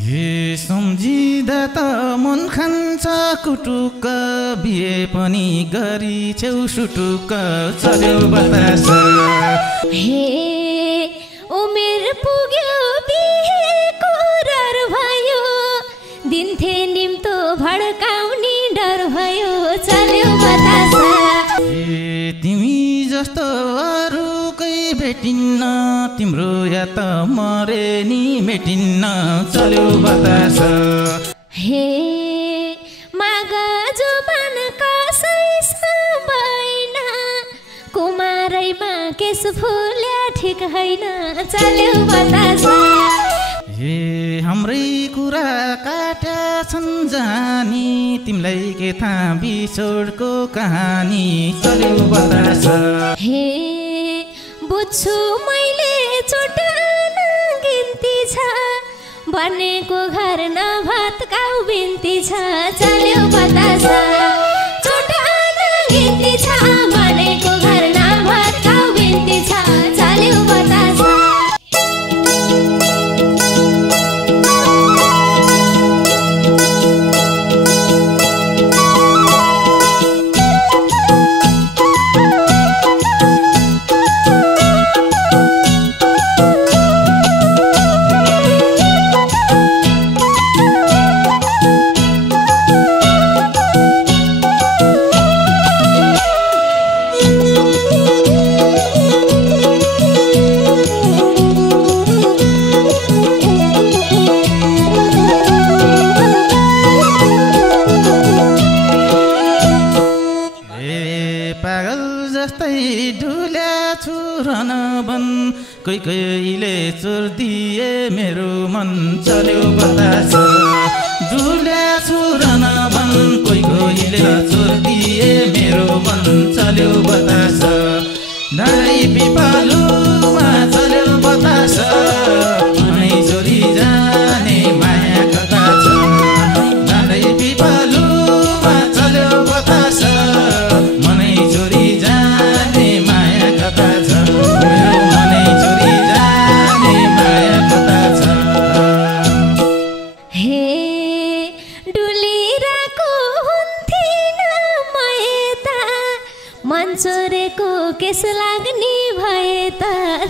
हे सम्झिँदा त मन खान्छ कुटुक्क बिहे पनि गरी छेउ सुटुक्क चल्यो बतास हे उमेर पुग्यो बिहेको रहर भयो दिन्थे निम्तो भड्काउने डर भयो चल्यो बतास हे तिमी जस्तो अरूकै भेटिन्न तिम्रो या त मरे नि मेटिन्न चल्यो बतास हे माग जुबान कसै सबैन कुमारैमा केस फुल्या ठिक होइन चल्यो बतास हे हाम्रै कुरा काट्या छन् जानी तिमीलाई के थाहा बिछोडको कहानी चल्यो बतास हे बुझ्छु मैले चोटान गिन्ती छ बनेको घर नभत्काउ बिन्ती छ चल्यो बतास चोटान गिन्ती छ बनेको घर नभत्काउ बिन्ती छ चल्यो बतास कोही कोहीले चोर्दिए मेरो मन चल्यो बतास डुल्या छुरन भन कोही कोहीले चोर्दिए मेरो मन चल्यो बतास डाँडै पिपलुमा चल्यो बतास मनै छोरी जाने माया कता छ डाँडै पिपलुमा चल्यो बतास मनै छोरी जाने माया कता छ चोरेको केस लाग्ने भए त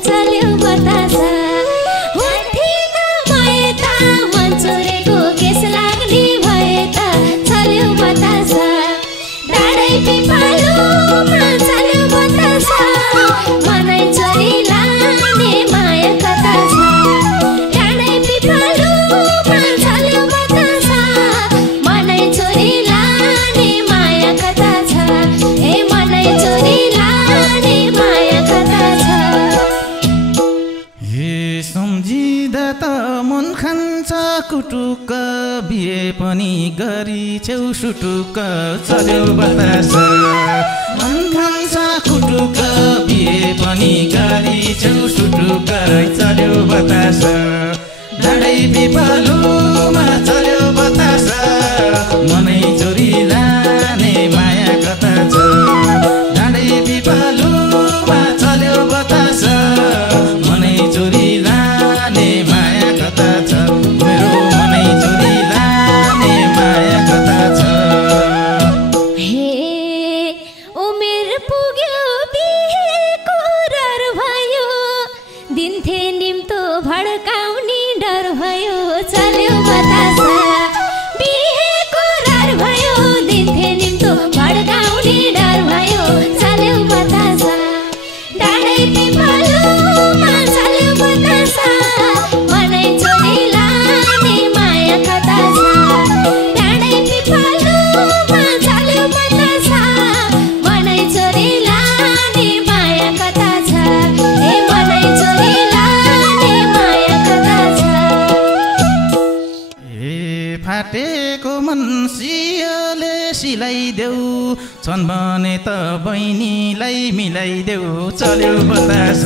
चल्यो बतास हुन्थिन भए त मन चोरेको केस लाग्ने भए त चल्यो बतास डाँडै पिपलुमा चल्यो बतास मनै चोरी लाने माया कता छ डाँडै पिपलुमा चल्यो बतास मनै चोरी लाने माया कता छ ए मनै चोरी लाने माया कता छ हे सम्झिँदा त मन खान्छ कुटुक्क बिहे पनि गरी छेउ सुटुक्क चल्यो बतास मन खान्छ कुटुक्क बिहे पनि गरी छेउ सुटुक्क चल्यो बतास डाँडै पिपलुमा चल्यो बतास मनै चोरी लाने माया कता छ डाँडै पिपलुमा चल्यो बतास मनै चोरी लाने माया कता छ मेरो मनै चोरी लाने माया कता छ हे उमेर पुग्यो बिहेको रहर भयो दिन्थे निम्तो भड्काउने डर भयो चल्यो बतास बिहेको रहर भयो दिन्थे निम्तो भड्काउने डर भयो चल्यो बतास डाँडै पिपलुमा चल्यो बतास मनै चोरी लाने माया कता छ डाँडै पिपलुमा चल्यो बतास मनै चोरी लाने माया कता छ ए मनै चोरी लाने माया कता छ हे फाटेको मन सियोले सिलाइदेऊ छन् भने त बहिनीलाई मिलाइदेऊ चल्यो बतास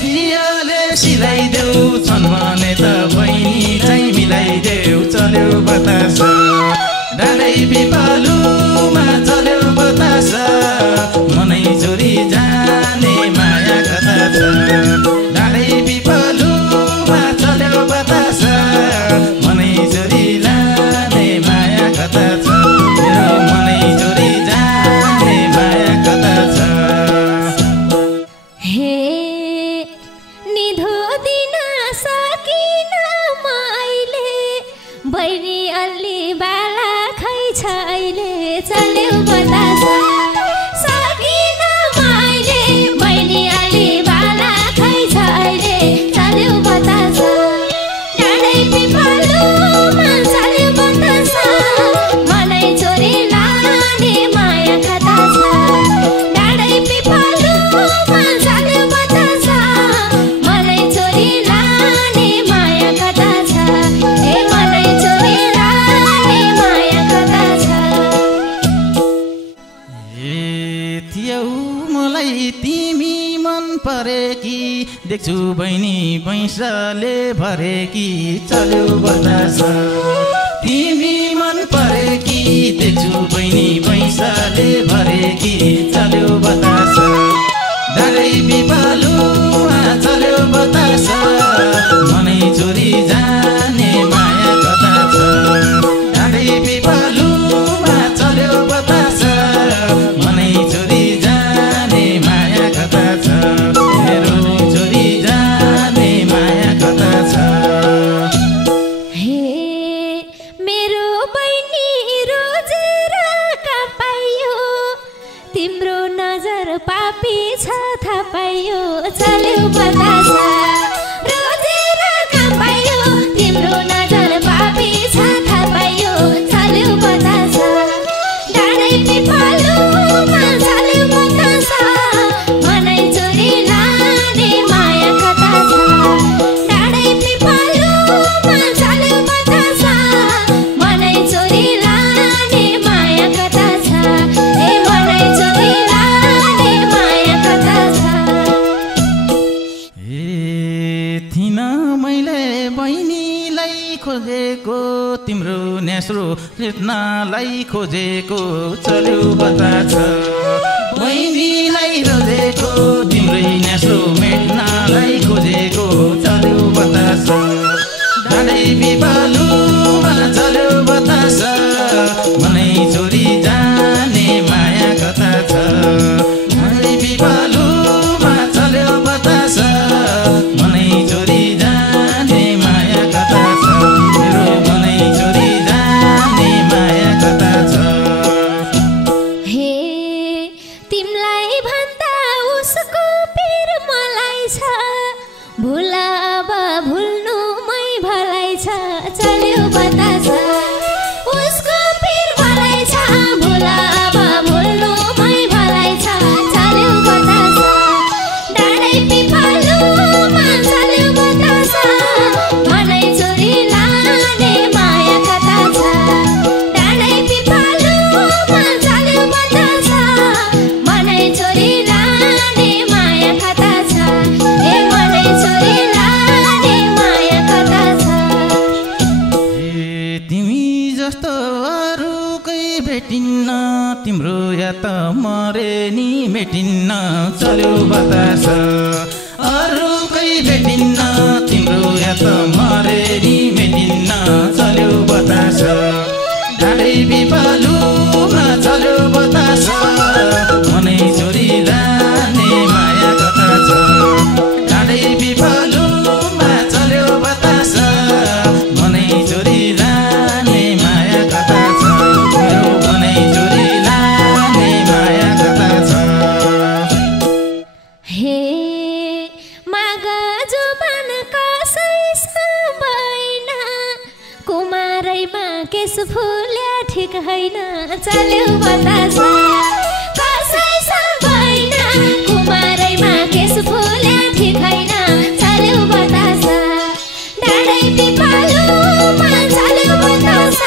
सियोले सिलाइदेऊ छन् भने त बहिनी चाहिँ मिलाइदेऊ चल्यो बतास डाँडै पिपलुमा चल्यो बतास मनै चोरी जाने माया कता छ डाँडै पिपलुमा चल्यो बतास देख्छु बहिनी पैसाले भरेकी चल्यो बतास तिमी मन परेकी देख्छु बहिनी पैसाले भरेकी चल्यो बतास डाँडै पिपलुमा चल्यो बतास मनै छोरी जाने माया कता छ डाँडै पिपलुमा चल्यो बतास मनै छोरी जाने माया कता छ मेरो छोरी जाने माया कता छ हे मेरो बहिनी रोजेर कापायो तिम्रो नजर पापी छ थाहा पायो चल्यो बतास रोजेर कापायो तिम्रो नजर पापी छ थाहा पायो चल्यो बतास डाँडै पिपलुमा चल्यो बतास मनै छोरी लाने माया कता छ डाँडै पिपलुमा चल्यो बतास मनै छोरी लाने माया कता छ ए मनै छोरी लाने माया कता छ थिन मैले बहिनीलाई खोजेको तिम्रो न्यास्रो रेट्नलाई खोजेको चल्यो बतास बहिनीलाई रोजेको तिम्रै न्यास्रो मेट्नलाई खोजेको चल्यो बतास डाँडै पिपलुमा चल्यो बतास मनै छोरी जाने माया कता छ डाँडै पिपलुमा चल्यो बतास मनै छोरी जाने माया कता छ मेरो मनै छोरी जाने माया कता छ हे तिमलाई भन्दा उसको पिर मलाई छ भुला अब भुल्नु मै भलाइ छ चल्यो बतास उसको पिर मलाई छ भुला अब भुल्नु मै भलाइ छ चल्यो बतास डाँडै पिपलुमा चल्यो बतास मनै छोरी लाने माया कता छ डाँडै पिपलुमा चल्यो बतास मनै छोरी लाने माया कता छ ए मनै छोरी लाने माया कता छ तिमी जस्तो अरूकै भेटिन्न तिम्रो या त मरे नि मेटिन्न चल्यो बतास अरूकै भेटिन्न तिम्रो या त मरे नि मेटिन्न चल्यो बतास डाँडै पिपलुमा चल्यो बतास मनै छोरी लाने माया कता छ डाँडै पिपलुमा चल्यो बतास मनै छोरी लाने माया कता छ मेरो मनै छोरी लाने माया कता छ हे माग जुबान कसै सम्भैन कुमारैमा केस फुल्या ठिक होइन चल्यो बतास कसै सम्भैन कुमारैमा केस फुल्या ठिक होइन चल्यो बतास डाँडै पिपलुमा चल्यो बतास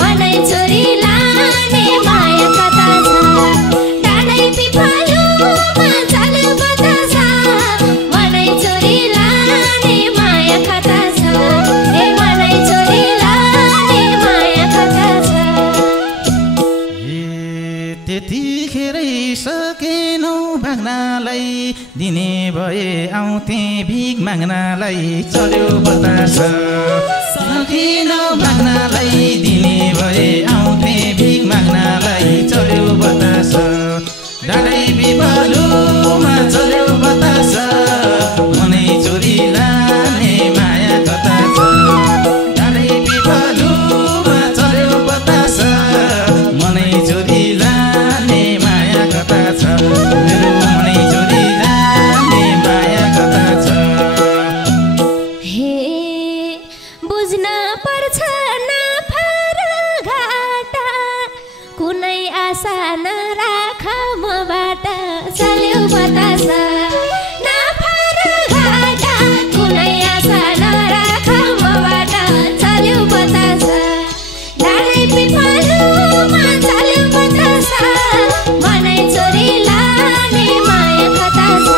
मनै छोरी लाने माया कता छ डाँडै पिपलुमा चल्यो बतास मनै छोरी लाने माया कता छ ए मनै छोरी लाने माया कता छ त्यतिखेरै सकेनौ भाग्नलाई दिने भए आउँथे भिख माग्नलाई चल्यो बतास सकेनौ भाग्नलाई दिने भए आउँथे भिख माग्नलाई चल्यो बतास डाँडै पिपलुमा चल्यो बतास मनै छोरी लाने माया कता छ डाँडै पिपलुमा चल्यो बतास मनै छोरी लाने माया कता छ मेरो मनै छोरी लाने माया कता छ हे बुझ्न पर्छ नाफा र घाटा कुनै आशा नराख मबाट चल्यो बतास नाफा र घाटा कुनै आशा नराख मबाट चल्यो बतास डाँडै पिपलुमा चल्यो बतास मनै छोरी लाने माया कता छ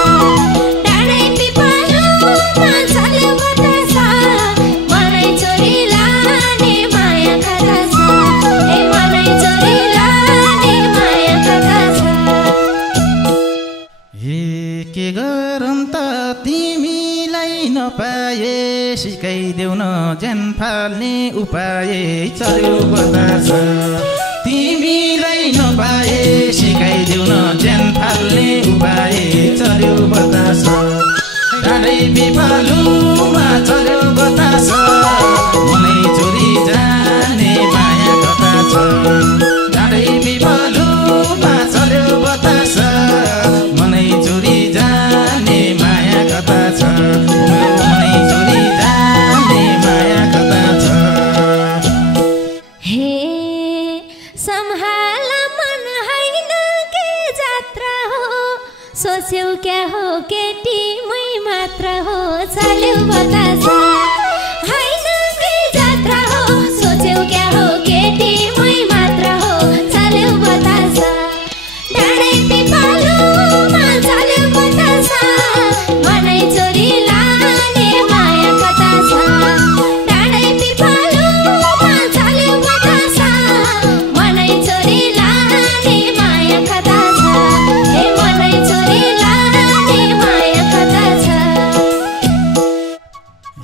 डाँडै पिपलुमा ज्यान फाल्ने उपाय चल्यो बतास तिमीलाई नपाए सिकाइदेऊ न ज्यान फाल्ने उपाय चल्यो बतास डाँडै पिपलुमा चल्यो बतास मनै चोरी जाने माया कता छ डाँडै पिपलुमा चल्यो बतास मनै चोरी जाने माया कता छ मनै चोरी जाने माया कता छ हे सम्हाल मन हैन के जात्रा हो सोच्यौ क्या हो केटी मै मात्र हो चल्यो बतास हैन के जात्रा हो सोच्यौ क्या हो केटी मै मात्र हो चल्यो बतास डाँडै पिपलुमा चल्यो बतास मनै चोरी लाने माया कता छ डाँडै पिपलुमा चल्यो बतास मनै चोरी लाने माया कता छ हे मनै चोरी लाने माया कता छ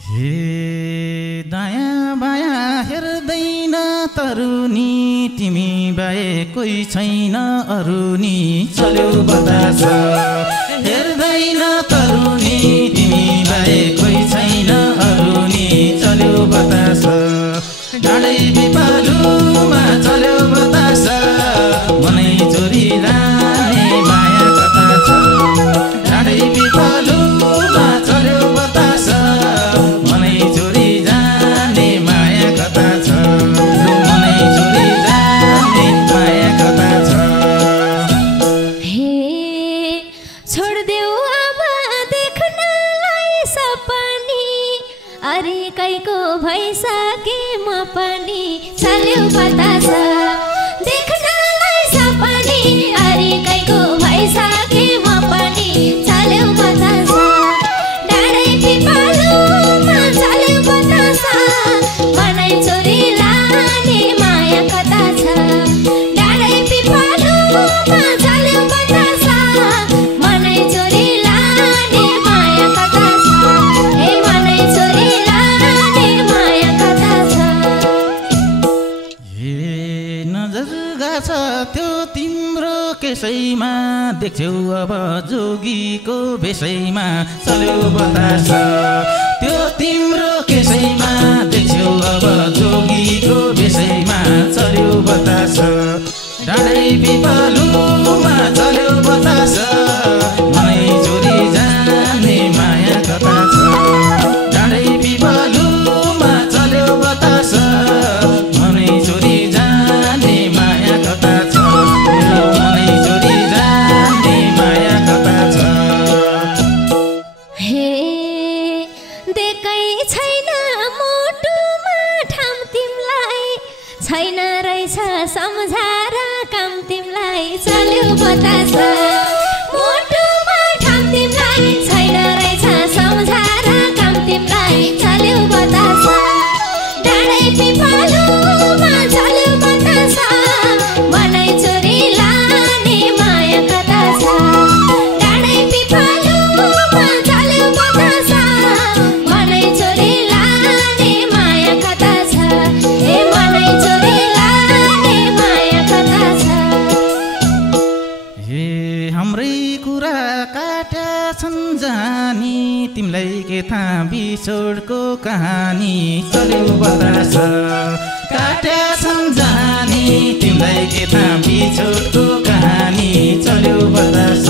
हे दायाँ बायाँ हेर्दैन तरुनी तिमी बाहे कोही छैन अरुनी चल्यो बतास हेर्दैन तरुनी तिमी बाहे कोही छैन अरुनी चल्यो बतास डाँडै पिपलुमा चल्यो बतास मनै चोरी लाने माया कता छ डाँडै पिपलुमा चल्यो बतास मनै चोरी जाने माया कता छ मनै चोरी जाने माया कता छ हे छोड्देऊ अब देख्नलाई सपनी अरे कैको भइसके म पनि चल्यो बतास देख्नलाई सपनी अरे कैको भइसके म पनि चल्यो बतास डाँडै पिपलुमा चल्यो बतास मनै चोरी लाने माया कता छ डाँडै पिपलुमा चल्यो बतास मनै चोरी लाने माया कता छ हे मनै चोरी लाने माया कता छ हे नजर गाछ त्यो तिम्रो केसैमा देख्छौ अब जोगीको भेषैमा चल्यो बतास त्यो तिम्रो केसैमा देख्छौ अब जोगीको भेषैमा चल्यो बतास डाँडै पिपलुमा चल्यो बतास मनै चोरी जाने माया कता छ डाँडै पिपलुमा चल्यो बतास मनै चोरी जाने माया कता छ मनै चोरी जाने माया कता छ हे देकै छैन मुटुमा ठाम तिमलाई छैन रहेछ सम्झार काम तिमलाई चल्यो बतास मुटुमा ठाम तिमलाई छैन रहेछ सम्झार काम तिमलाई चल्यो बतास डाँडै पिपलुमा चल्यो बतास मनै चोरी लाने माया कता छ डाँडै पिपलुमा चल्यो बतास मनै चोरी लाने माया कता छ हे मनै चोरी लाने माया कता छ हे हाम्रै कुरा काट्या छन् जानी तिमीलाई के थाहा बिछोडको कहानी चल्यो बतास काट्या छन् जानी तिमीलाई के थाहा बिछोडको कहानी चल्यो बतास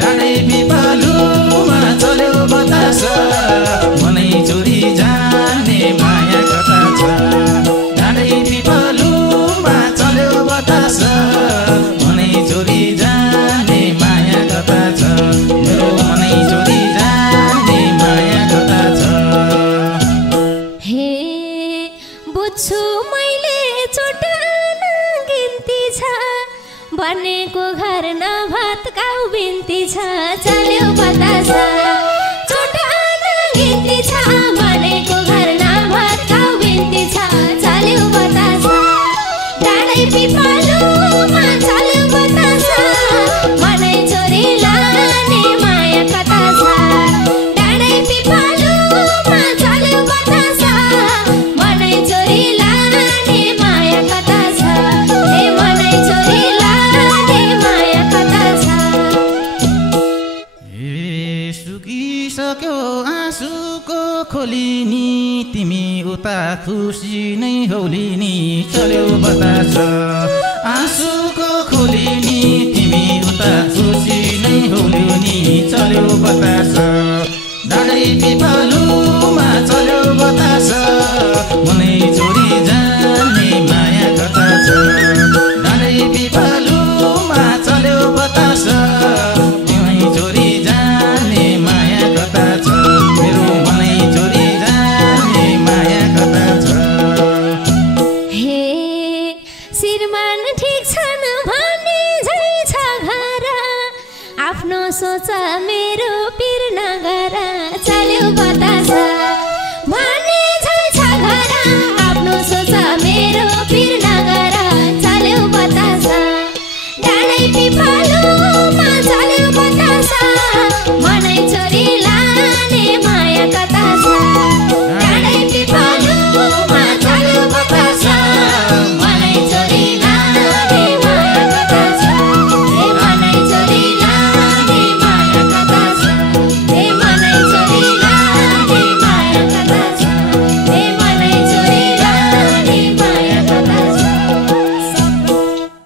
डाँडै पिपलुमा चल्यो बतास मनै चोरी जाने माया कता छ डाँडै पिपलुमा चल्यो बतास मनै चोरी जाने माया कता छ मेरो मनै चोरी जाने माया कता छ हे बुझ्छु मैले चोटान गिन्ती छ बनेको घर नभत्काउ बिन्ती छ चल्यो बतास चोटान गिन्ती छ बनेको घर नभत्काउ बिन्ती छ चल्यो बतास डाँडै पिपलुमा चल्यो बतास मनै चोरी लाने माया कता छ डाँडै पिपलुमा चल्यो बतास उता खुसी नै होलिनी चल्यो बतास आँसुको खोलिनी तिमी उता खुसी नै होलिनी चल्यो बतास डाँडै पिपलुमा चल्यो बतास